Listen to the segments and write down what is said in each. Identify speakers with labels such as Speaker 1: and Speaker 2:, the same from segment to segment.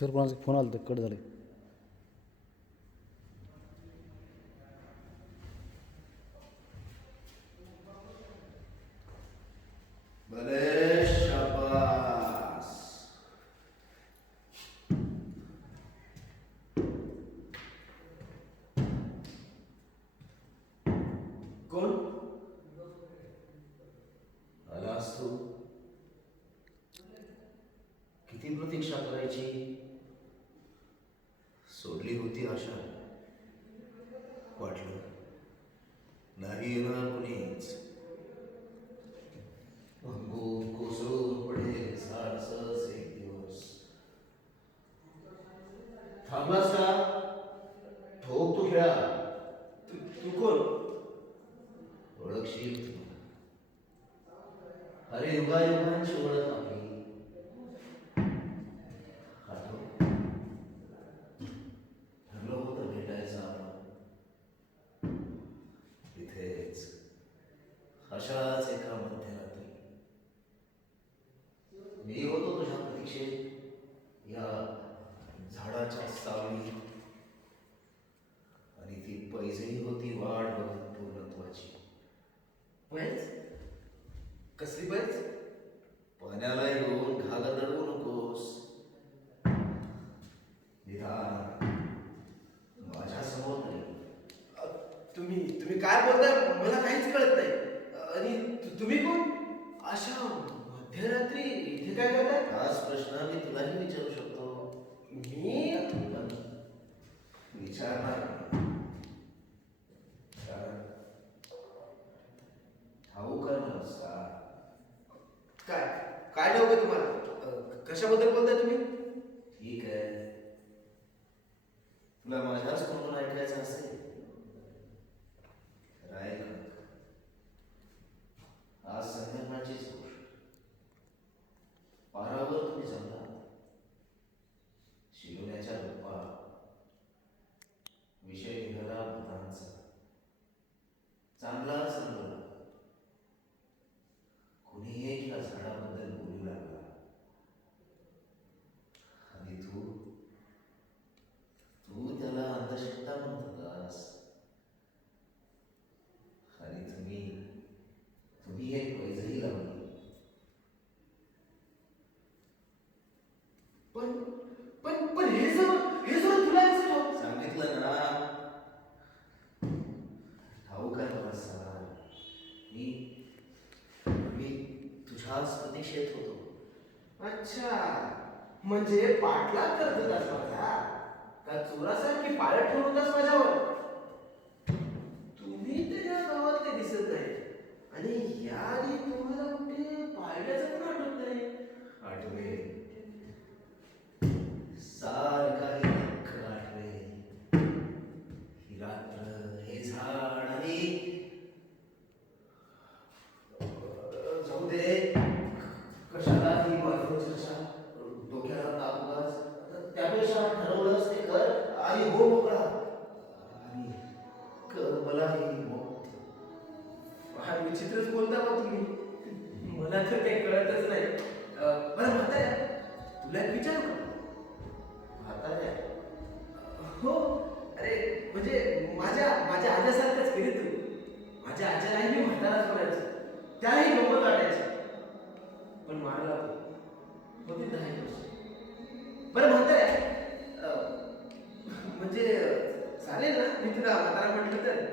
Speaker 1: Sir कोणाचा phone आला cut झाले
Speaker 2: Jamás तुम्ही कोण? अशा मध्यरात्री इथे काय करताय? हाच प्रश्न मी तुलाही विचारू शकतो. मी? विचारणार कारण ठाऊक आहे. मला काय? काय ठाऊक आहे तुम्हाला? अ, कशाबद्दल बोलताय तुम्ही? ठीक आहे. तुला माझ्याच म्हणून ऐकायचं असेल तर ऐक आज संध्याकाळचीच गोष्ट पारावर तुम्ही जमला शिलोण्याच्या गप्पा विषय निघाला भूतांचा चांगला चांगला कुणी एक या झाडाबद्दल बोलू लागला आणि तू तू त्याला अंधश्रद्धा म्हणत होतास आणि तुम्ही तुम्ही एक पैजही लावली पण पण पण हे सगळं हे सगळं तुला कसं ठाऊक? सांगितलं ना ठाऊक आहे मला सर मी मी तुझ्याच प्रतीक्षेत होतो अच्छा म्हणजे पाठलाग करत होतास माझा का चोरासारखी पाळत ठेवून होतास माझ्यावर? तुम्ही तर या गावातले दिसत नाही. आणि या आधी तुम्हाला कुठे पाळल्याचं पण आठवत नाही. आठवे सार त्यालाही गंमत वाटायची पण मारला होती दहा वर्ष. बरं म्हाताऱ्या अं, म्हणजे चालेल ना? मी तुला म्हातारा म्हटलं तर.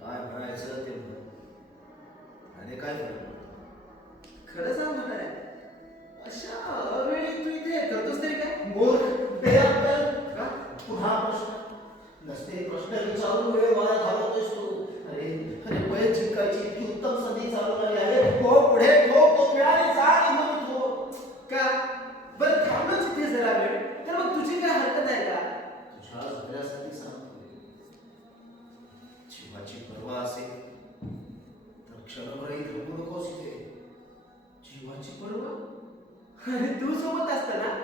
Speaker 2: काय म्हणायचं ते म्हण. आणि काय पडतो? खरं सांग म्हाताऱ्या अशा अवेळी तू इथे करतोस तरी काय? मूर्ख बेअक्कल का? पुन्हा प्रश्न. नसते प्रश्न विचारून वेळ वाया घालवतोस तू. अरे अरे वय जिंकायची इतकी उत्तम संधी चालू झाली आहे. हो पुढे ठोक तो खेळाने जा निघून तो का? बरं थांबलोच इथे जरा वेळ. तर मग तुझी काय हरकत आहे का? तुझ्या झगड्यासाठी सांगतो जीवाची पर्वा असेल तर क्षणभरही थांबू नकोस इथे. जीवाची पर्वा? अरे तू सोबत असताना?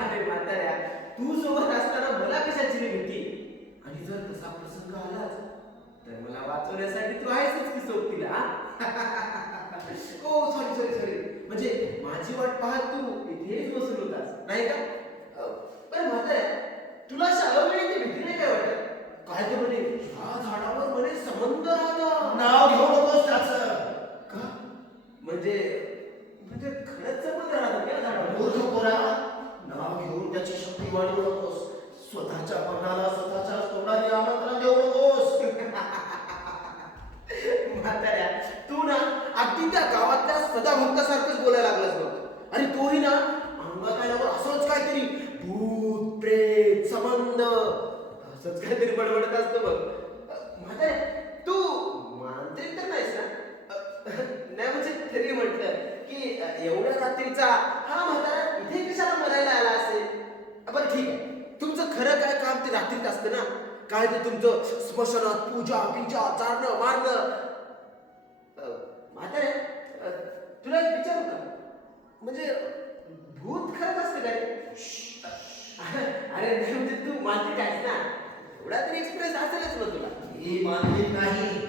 Speaker 2: अरे म्हाताऱ्या तू सोबत असताना मला कशाची भीती? आणि जर तसा प्रसंग आलाच तर मला वाचवण्यासाठी तू आहेसच की सोबतीला हा? ओ सॉरी सॉरी सॉरी म्हणजे माझी वाट पाहत तू इथेच बसून होतास नाही का? बरं म्हाताऱ्या तुला शाळा वेळी ती भीती नाही काय वाटत? काय ते म्हणे? ह्या झाडावर म्हणे संबंध राहता. नाव घेऊ नकोस त्याचं. का? म्हणजे म्हणजे खरंच संबंध राहतात या झाडावर? मूर्ख पोरा. नाव घेऊन त्याची शक्ती वाढवू नकोस. स्वतःच्या मनाला स्वतःच्या तोंडाने आमंत्रण देऊ नकोस म्हाताऱ्या तू ना अगदी त्या गावातल्या सदाभक्तासारखंच बोलायला लागलास बघ. आणि तोही ना अंगात आल्यावर असंच काहीतरी भूत प्रेत संबंध असंच काहीतरी बडबडत असतं बघ. म्हाताऱ्या तू मांत्रिक तर नाहीस ना? नाही म्हणजे तरी म्हटलं की एवढ्या रात्रीचा हा म्हातारा इथे कशाला मरायला आला असेल अ, बरं ठीक आहे तुमचं खरं काय काम ते रात्रीत असतं ना काय ते तुमचं स्मशानात पूजा बिजा चारणं मारणं. अ, म्हातारे तुला एक विचारू का? म्हणजे भूत खरंच असते काय? अरे नाही म्हणजे तू मानते आहेस ना. एवढा तरी एक्सपिरियन्स असेलच ना तुला. मी मानते नाही.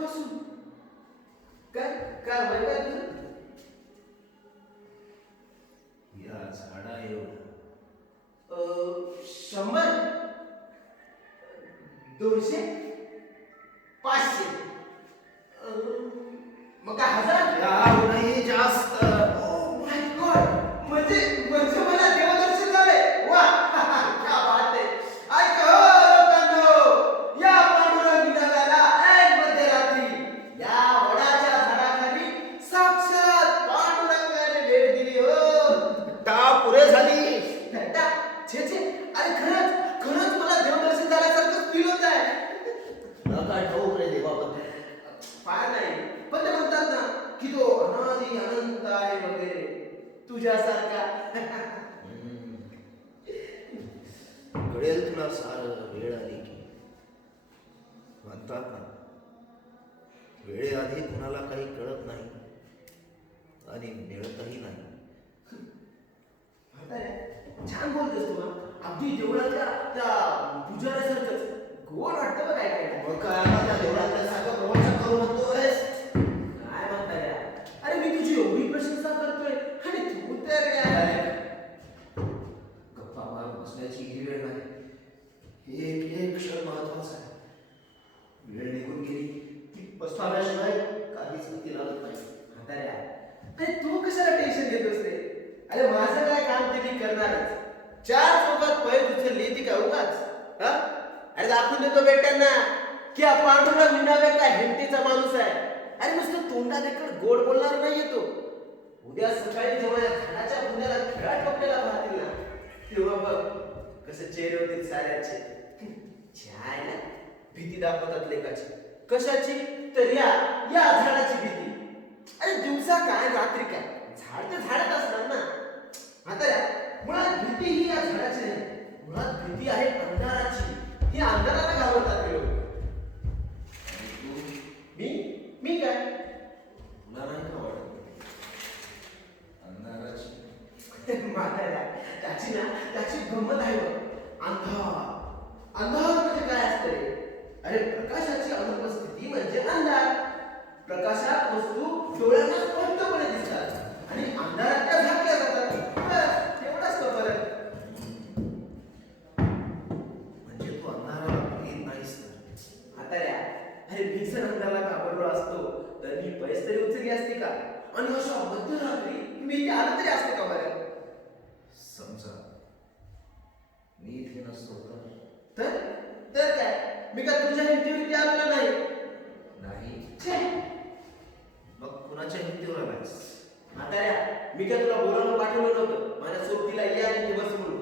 Speaker 2: शेकडो वर्षापासून काय काय वय कळेल तुला सार वेळ आली की. म्हणतात ना वेळेआधी कुणाला काही कळत नाही आणि मिळतही नाही. छान बोलतोस तू हा. अगदी देवळातल्या त्या पुजाऱ्यासारखंच. गोड वाटतं बघ काय काय मग काय देवळातल्या सारखं प्रवचन करू म्हणतोयस काय म्हाताऱ्या अरे मी तुझी एवढी प्रशंसा करतोय आणि तू तर यार गप्पा मार बसण्याची ही वेळ नाही एक एक क्षण महत्त्वाचा आहे वेळ निघून गेली ती पस्ताव्याशिवाय काहीच नीती लागत नाही म्हाताऱ्या अरे तू कशाला टेन्शन घेतोस रे अरे माझं काय काम ते मी करणारच चार चौकात पैर उचलली ती काय उगाच हा? अरे दाखवून देतो बेट्यांना की हा पांडुरंग निनावे काय हिमतीचा माणूस आहे अरे नुसतं तोंडा देखील गोड बोलणार नाही तो. उद्या सकाळी जेव्हा या झाडाच्या बुंद्याला खेळा ठोकलेला पाहतील ना तेव्हा बघ कसं चेहरे होतील साऱ्याचे. छाय भीती दाखवतात लेखाची कशाची? तर या या झाडाची भीती. अरे दिवसा काय रात्री काय? झाड तर झाडच असणार ना. आता या मुळात भीती ही या झाडाची नाही. मुळात भीती आहे अंधाराची. ही अंधाराला घाबरतात ते लोक आणि तू मी मी काय तुला नाही का वाटत अंधाराची म्हाताऱ्या त्याची ना त्याची गंमत आहे बघ अंधार अंधार म्हणजे काय असते अरे प्रकाशाची अनुपस्थिती म्हणजे अंधार प्रकाशात वस्तू डोळ्यांना स्पष्टपणे दिसतात आणि अंधारात त्या झाकल्या जातात बस एवढाच तो फरक म्हणजे तू अंधाराला भीत नाहीस तर म्हाताऱ्या अंधाराला घाबरलो असतो तर मी पैस तरी उचलली असती का? आणि अशा मध्यरात्री मी इथे आलो तरी असते का बरं? समजा. मी इथे नसतो तर? तर काय? मी का तुझ्या हिमतीवरती आलो नाही? नाही. मग कुणाच्या हिमतीवर आलायस? म्हाताऱ्या मी काय तुला बोलावलं पाठवलं नव्हतं? माझ्या सोबतीला ये आणि तू बस म्हणून.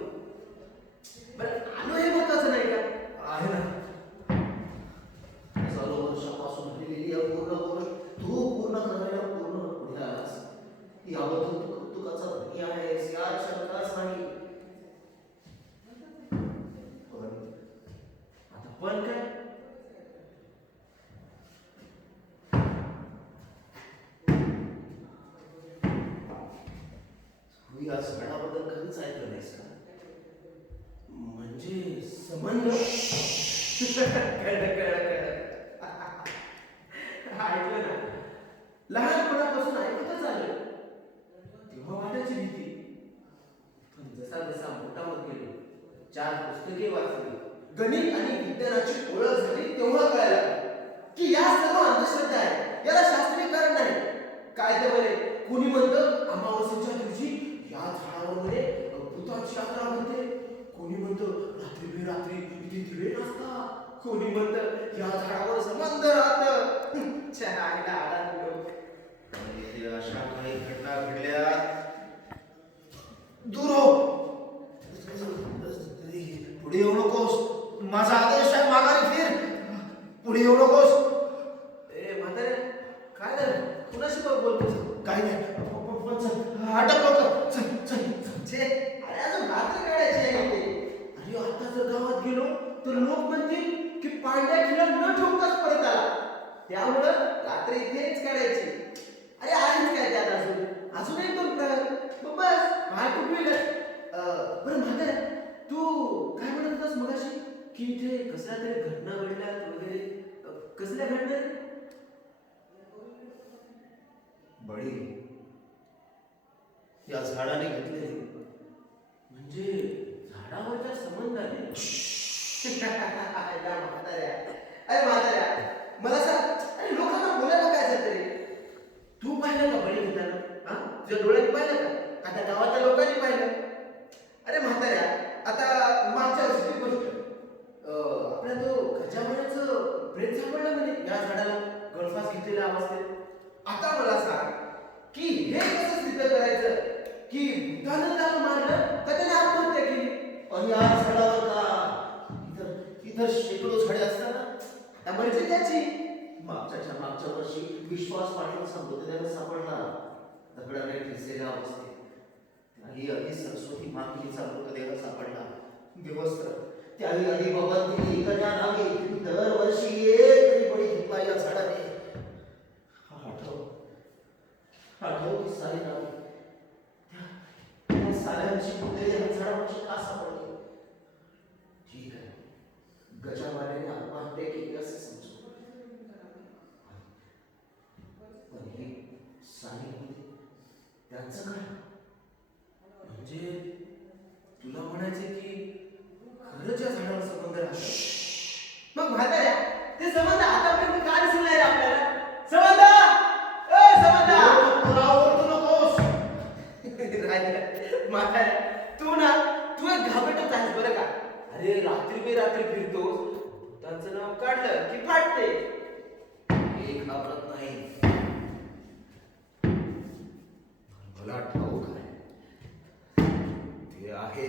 Speaker 2: या झाडाबद्दल कधीच ऐकलं नाहीस का? म्हणजे कळलं ऐकलं ना. लहानपणापासून ऐकतच आलं तेव्हा वाटायची भीती. पण जसा जसा मोठा होत गेलो चार पुस्तके वाचली गणित आणि विज्ञानाची ओळख झाली तेव्हा कळायला की या सर्व अंधश्रद्धा आहे याला शास्त्रीय कारण नाही. काय ते बरे कोणी म्हणतं अमावस्येच्या दिवशी या झाडावर म्हणे भूताची यात्रा होते. कोणी म्हणतं रात्री बेरात्री इथे दिवे नसतात कोणी म्हणतं या झाडावर संबंध राहत. चहायला अशा काही घटना घडल्या. दूर. पुढे येऊ नकोस. माझा आदेश आहे माघारी फिर. पुढे येऊ नकोस ए म्हातारे काय झालं कुणाशी बघ बोलतोस काही नाही प- प- पण चल, अटक लवकर चल चल चल. छे अरे अजून रात्र काढायची आहे इथे. अरे आता जर गावात गेलो तर लोक म्हणतील की पांड्या खिला न ठोकताच परत आला त्यामुळं रात्र इथेच काढायची अरे आहेच काय त्यात अजून अजून एक दोन प्रकार मग बस काय कुठविल बरं म्हातारे तू काय म्हणत होतास मगाशी की इथे कसल्या तरी घटना घडल्यात वगैरे कसल्या घडल्या रे? बळी. या झाडाने घेतलेली. म्हणजे झाडावरच्या संबंधाने? म्हाताऱ्या. अरे म्हाताऱ्या मला सांग अरे लोकांना बोलायला काय जात रे तू पाहिलं का बळी घेताना? हा? तुझ्या डोळ्यांनी पाहिलं का? आता गावातल्या लोकांनी पाहिलं अरे म्हाताऱ्या आता मागच्या वर्षीची गोष्ट अं, आपल्या तो गजामानाचं प्रेत म्हणे. या झाडाला गळफास घेतलेल्या अवस्थेत. आता मला सांग की हे कसं सिद्ध करायचं? की भूतानं त्याला मारलं का त्याने आत्महत्या केली? पण या झाडावर का इतर इतर शेकडो झाडे असताना आता मर्जी त्याची. मागच्या मागच्या वर्षी विश्वास पाटील पाटलांचा त्याला सापडला. दगडाने ठिसलेल्या अवस्थेत. ही अगदी सरस्वती मातलीचा मृतदेह सापडला. दिवस्त्र त्याही आधी बाबांनी कन्या नावे दरवर्षी एक तरी बळी घेतला या झाडाने आठव आठव ती सारी नावे. त्या- साऱ्यांची साऱ्यांची मृतदेह झाडावरची का सापडली? ठीक आहे. गजामाने आत्महत्या केली असे समजू पण ही सारी त्यांचं काय? म्हणजे तुला म्हणायचे की खरंच या झाडावर संबंध राहतो. मग म्हाताऱ्या ते संबंध आतापर्यंत का दिसले आपल्याला? संबंध ए संबंध परावर्तू नकोस राहिलं. म्हाताऱ्या तू ना तू एक घाबरटच आहेस बरं का? अरे रात्री बेरात्री फिरतो. त्यांचं नाव काढलं की फाटते. हे घाबरत नाही. मला ठाऊक आहे ते आहे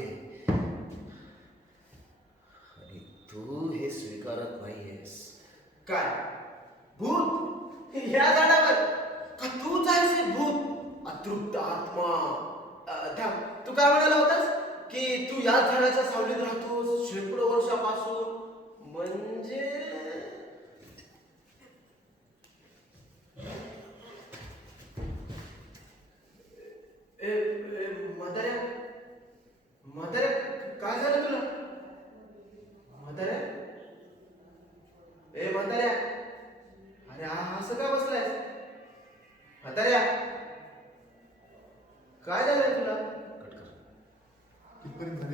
Speaker 2: आणि तू हे स्वीकारत नाहीयेस काय? भूत? ह्या झाडावर. का तूच आहेस भूत? अतृप्त आत्मा. त्या तू काय म्हणाला होतास? की तू या झाडाच्या सावलीत राहतोस शेकडो वर्षापासून.